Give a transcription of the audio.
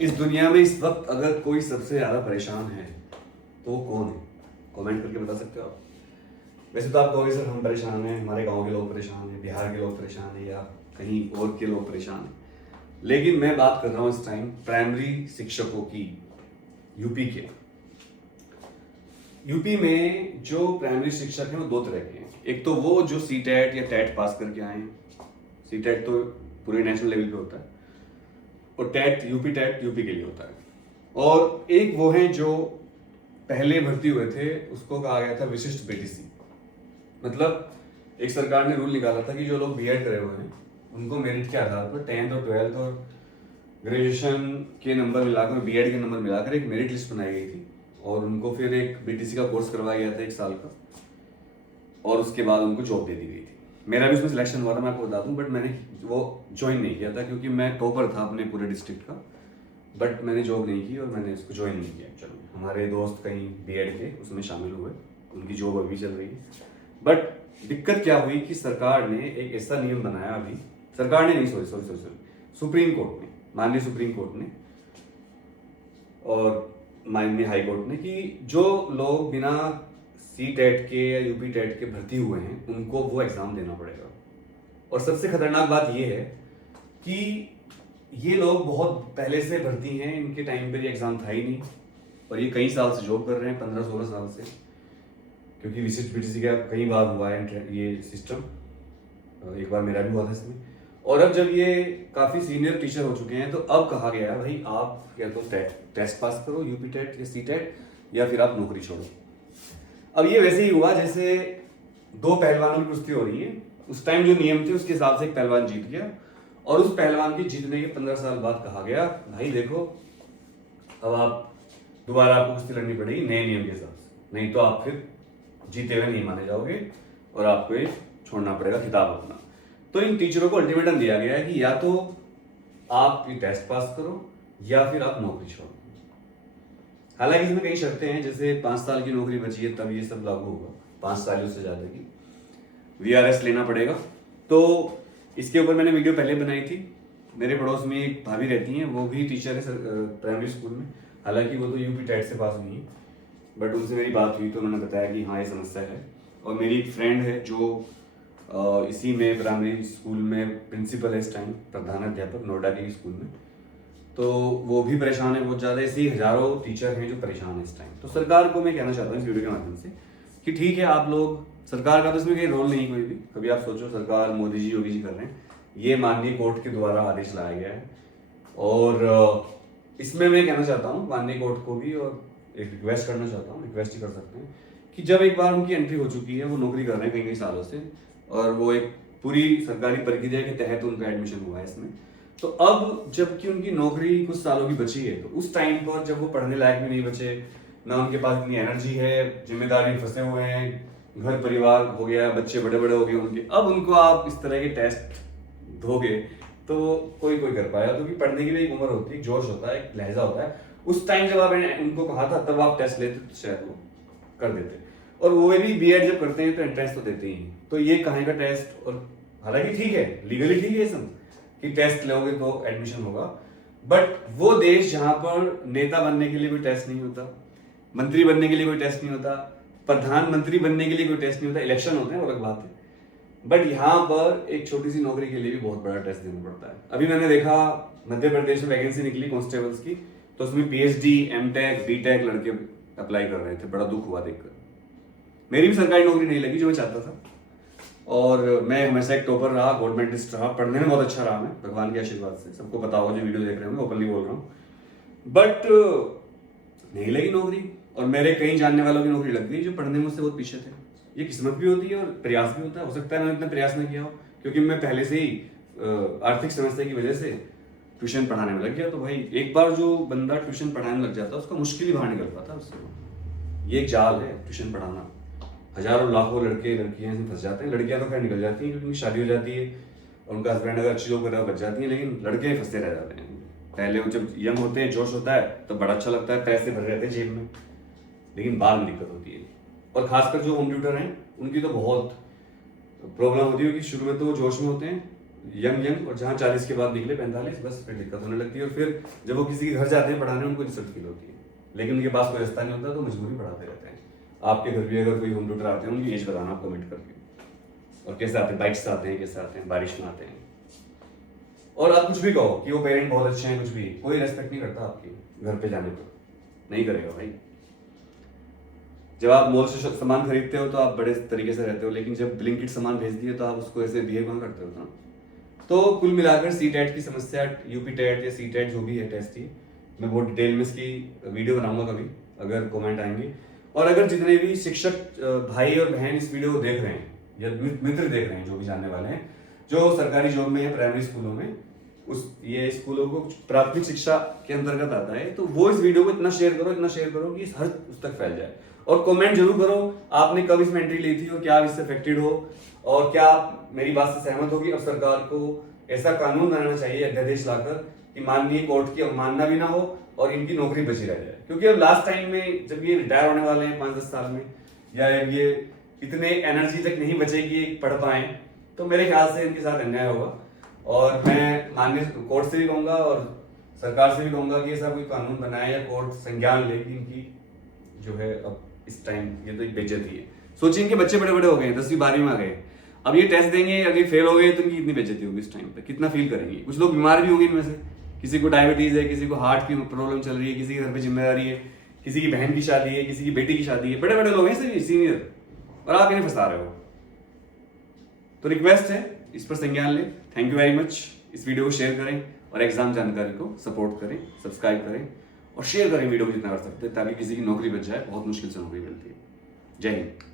इस दुनिया में इस वक्त अगर कोई सबसे ज़्यादा परेशान है तो वो कौन है? कमेंट करके बता सकते हो आप। वैसे तो आप कहोगे सर हम परेशान हैं, हमारे गांव के लोग परेशान हैं, बिहार के लोग परेशान हैं या कहीं और के लोग परेशान हैं, लेकिन मैं बात कर रहा हूँ इस टाइम प्राइमरी शिक्षकों की, यूपी के। यूपी में जो प्राइमरी शिक्षक हैं वो दो तरह के हैं। एक तो वो जो सीटेट या टेट पास करके आए हैं, सीटेट तो पूरे नेशनल लेवल पे होता है और टेट यूपी के लिए होता है। और एक वो हैं जो पहले भर्ती हुए थे, उसको कहा गया था विशिष्ट बीटीसी। मतलब एक सरकार ने रूल निकाला था कि जो लोग बीएड करे हुए हैं उनको मेरिट के आधार पर 10th और 12th और ग्रेजुएशन के नंबर मिलाकर, बीएड के नंबर मिलाकर एक मेरिट लिस्ट बनाई गई थी और उनको फिर एक बीटीसी का कोर्स करवाया गया था 1 साल का और उसके बाद उनको जॉब दे दी गई थी। मेरा भी उसमें सिलेक्शन हुआ था, मैं आपको बता दूं, बट मैंने वो ज्वाइन नहीं किया था क्योंकि मैं टॉपर था अपने पूरे डिस्ट्रिक्ट का, बट मैंने जॉब नहीं की और मैंने इसको ज्वाइन नहीं किया। चलो, हमारे दोस्त कहीं बीएड के उसमें शामिल हुए, उनकी जॉब अभी चल रही है। बट दिक्कत क्या हुई कि सरकार ने एक ऐसा नियम बनाया, अभी सरकार ने नहीं, सॉरी सुप्रीम कोर्ट ने, माननीय सुप्रीम कोर्ट ने और माननीय हाई कोर्ट ने, कि जो लोग बिना सी टेट के या यूपी टेट के भर्ती हुए हैं उनको वो एग्जाम देना पड़ेगा। और सबसे खतरनाक बात ये है कि ये लोग बहुत पहले से भर्ती हैं, इनके टाइम पे ये एग्जाम था ही नहीं और ये कई साल से जॉब कर रहे हैं, 15-16 साल से, क्योंकि विशिष्ट बीटीसी का कई बार हुआ है ये सिस्टम, एक बार मेरा भी हुआ था इसमें। और अब जब ये काफ़ी सीनियर टीचर हो चुके हैं तो अब कहा गया है भाई आप या तो टेस्ट पास करो, यूपी टेट या सी टेट, या फिर आप नौकरी छोड़ो। अब ये वैसे ही हुआ जैसे दो पहलवानों की कुश्ती हो रही है, उस टाइम जो नियम थे उसके हिसाब से एक पहलवान जीत गया और उस पहलवान के जीतने के 15 साल बाद कहा गया भाई देखो अब आप दोबारा आपको कुश्ती लड़नी पड़ेगी नए नियम के हिसाब से, नहीं तो आप फिर जीते हुए नहीं माने जाओगे और आपको ये छोड़ना पड़ेगा खिताब अपना। तो इन टीचरों को अल्टीमेटम दिया गया है कि या तो आप ये टेस्ट पास करो या फिर आप नौकरी छोड़ो। हालांकि इसमें कई शर्तें हैं, जैसे 5 साल की नौकरी बची है तब ये सब लागू होगा, 5 साल उससे ज़्यादा की वीआरएस लेना पड़ेगा। तो इसके ऊपर मैंने वीडियो पहले बनाई थी। मेरे पड़ोस में एक भाभी रहती हैं, वो भी टीचर है प्राइमरी स्कूल में, हालांकि वो तो यूपी टेट से पास हुई है, बट उनसे मेरी बात हुई तो उन्होंने बताया कि हाँ ये समस्या है। और मेरी एक फ्रेंड है जो इसी में प्राइमरी स्कूल में प्रिंसिपल है इस टाइम, प्रधानाध्यापक नोएडा के स्कूल में, तो वो भी परेशान है बहुत ज़्यादा। ऐसे ही हजारों टीचर हैं जो परेशान हैं इस टाइम। तो सरकार को मैं कहना चाहता हूँ इस वीडियो के माध्यम से कि ठीक है, आप लोग, सरकार का तो इसमें कोई रोल नहीं कोई भी, कभी आप सोचो सरकार मोदी जी योगी जी कर रहे हैं, ये माननीय कोर्ट के द्वारा आदेश लाया गया है। और इसमें मैं कहना चाहता हूँ माननीय कोर्ट को भी, और एक रिक्वेस्ट करना चाहता हूँ, रिक्वेस्ट ही कर सकते हैं कि जब एक बार उनकी एंट्री हो चुकी है, वो नौकरी कर रहे हैं कई सालों से और वो एक पूरी सरकारी प्रक्रिया के तहत उनका एडमिशन हुआ है इसमें, तो अब जबकि उनकी नौकरी कुछ सालों की बची है, तो उस टाइम पर जब वो पढ़ने लायक भी नहीं बचे, ना उनके पास इतनी एनर्जी है, जिम्मेदारी में फंसे हुए हैं, घर परिवार हो गया, बच्चे बड़े बड़े हो गए उनके, अब उनको आप इस तरह के टेस्ट दोगे तो कोई कर पाएगा, क्योंकि पढ़ने की भी एक उम्र होती है, जोश होता है, एक लहजा होता है। उस टाइम जब आपने उनको कहा था तब आप टेस्ट लेते तो शायद वो कर देते। और वो भी बीएड जब करते हैं तो एंट्रेंस तो देते ही, तो ये कहाँ का टेस्ट, और हालांकि ठीक है, लीगली ठीक है सब कि टेस्ट लोगे तो एडमिशन होगा, बट वो देश जहां पर नेता बनने के लिए कोई टेस्ट नहीं होता, मंत्री बनने के लिए कोई टेस्ट नहीं होता, प्रधानमंत्री बनने के लिए कोई टेस्ट नहीं होता, इलेक्शन होते हैं वो अलग बात है, बट यहाँ पर एक छोटी सी नौकरी के लिए भी बहुत बड़ा टेस्ट देना पड़ता है। अभी मैंने देखा मध्य प्रदेश में वैकेंसी निकली कांस्टेबल्स की, तो उसमें पीएचडी, एमटेक, बीटेक लड़के अप्लाई कर रहे थे, बड़ा दुख हुआ देखकर। मेरी भी सरकारी नौकरी नहीं लगी जो मैं चाहता था, और मैं हमेशा एक टॉपर रहा, गवर्नमेंटिस्ट रहा, पढ़ने में बहुत अच्छा रहा मैं, भगवान के आशीर्वाद से, सबको पता होगा जो वीडियो देख रहे होंगे, ओपनली बोल रहा हूँ, बट नहीं लगी नौकरी। और मेरे कई जानने वालों की नौकरी लग गई जो पढ़ने में मुझसे बहुत पीछे थे। ये किस्मत भी होती है और प्रयास भी होता है, हो सकता है मैंने इतना प्रयास नहीं किया हो, क्योंकि मैं पहले से ही आर्थिक समस्या की वजह से ट्यूशन पढ़ाने में लग गया। तो भाई एक बार जो बंदा ट्यूशन पढ़ाने लग जाता है उसका मुश्किल ही बाहर निकल पाता है उससे। ये एक जाल है ट्यूशन पढ़ाना, हजारों लाखों लड़के लड़कियां इसमें फंस जाते हैं। लड़कियां तो खैर निकल जाती हैं क्योंकि उनकी शादी हो जाती है और उनका हस्बैंड अगर अच्छी जॉब कर रहा है बच जाती है, लेकिन लड़के फंसते रह जाते हैं। पहले वो जब यंग होते हैं, जोश होता है, तो बड़ा अच्छा लगता है, पैसे भर रहते हैं जेब में, लेकिन बाद में दिक्कत होती है। और खासकर जो होम ट्यूटर हैं उनकी तो बहुत प्रॉब्लम होती है, क्योंकि शुरू में तो वो जोश में होते हैं यंग और जहाँ 40 के बाद निकले 45, बस फिर दिक्कत होने लगती है। और फिर जब वो किसी के घर जाते हैं पढ़ाने, उनको डिस्टर्ब फील होती है, लेकिन उनके पास कोई रास्ता नहीं होता तो मजबूरी पढ़ाते रहते हैं। आपके घर भी अगर कोई होम ट्यूटर आते हैं, उनकी एज बताना आप कमेंट करके, और कैसे आते हैं, बाइक से आते हैं, कैसे आते हैं, बारिश में आते हैं। और आप कुछ भी कहो कि वो पेरेंट बहुत अच्छे हैं, कुछ भी, कोई रेस्पेक्ट नहीं करता आपकी घर पे जाने पर, नहीं करेगा भाई। जब आप मॉल से सामान खरीदते हो तो आप बड़े तरीके से रहते हो, लेकिन जब ब्लिंकिट सामान भेज दिए तो आप उसको ऐसे बिहेव कहाँ करते हो ना। तो कुल मिलाकर सी टेट की समस्या, यूपी टेट या सी टेट जो भी है टेस्ट की, मैं बहुत डिटेल में इसकी वीडियो बनाऊंगा कभी, अगर कमेंट आएंगे। और अगर जितने भी शिक्षक भाई और बहन इस वीडियो को देख रहे हैं या मित्र देख रहे हैं, जो भी जानने वाले हैं, जो सरकारी जॉब में या प्राइमरी स्कूलों में, ये स्कूलों को प्राथमिक शिक्षा के अंतर्गत आता है, तो वो इस वीडियो को इतना शेयर करो कि हर उस तक फैल जाए। और कमेंट जरूर करो आपने कब इसमें एंट्री ली थी और क्या आप इससे अफेक्टेड हो, और क्या आप मेरी बात से सहमत हो कि अब सरकार को ऐसा कानून बनाना चाहिए अध्यादेश लाकर कि माननीय कोर्ट की अवमानना भी ना हो और इनकी नौकरी बची रह जाए। क्योंकि अब लास्ट टाइम में जब ये रिटायर होने वाले हैं 5-10 साल में, या ये इतने एनर्जी तक नहीं बचेगी पढ़ पाए, तो मेरे ख्याल से इनके साथ अन्याय होगा। और मैं माननीय कोर्ट से भी कहूंगा और सरकार से भी कहूंगा कि ऐसा कोई कानून बनाए या कोर्ट संज्ञान ले कि इनकी जो है अब इस टाइम ये तो एक बेइज्जती है। सोचिए इनके बच्चे बड़े बड़े हो गए, 10वीं 12वीं में आ गए, अब ये टेस्ट देंगे, अगर फेल हो गए तो इनकी इतनी बेइज्जती होगी इस टाइम पे, कितना फील करेंगे। कुछ लोग बीमार भी होंगे इनमें से, किसी को डायबिटीज है, किसी को हार्ट की प्रॉब्लम चल रही है, किसी के घर पे जिम्मेदारी है, किसी की बहन की शादी है, किसी की बेटी की शादी है, बड़े बड़े लोग हैं सीनियर, और आप इन्हें फंसा रहे हो। तो रिक्वेस्ट है इस पर संज्ञान लें। Thank you very much. इस वीडियो को शेयर करें और एग्जाम जानकारी को सपोर्ट करें, सब्सक्राइब करें और शेयर करें वीडियो को जितना कर सकते हैं, ताकि किसी की नौकरी बच जाए। बहुत मुश्किल से नौकरी मिलती है। जय हिंद।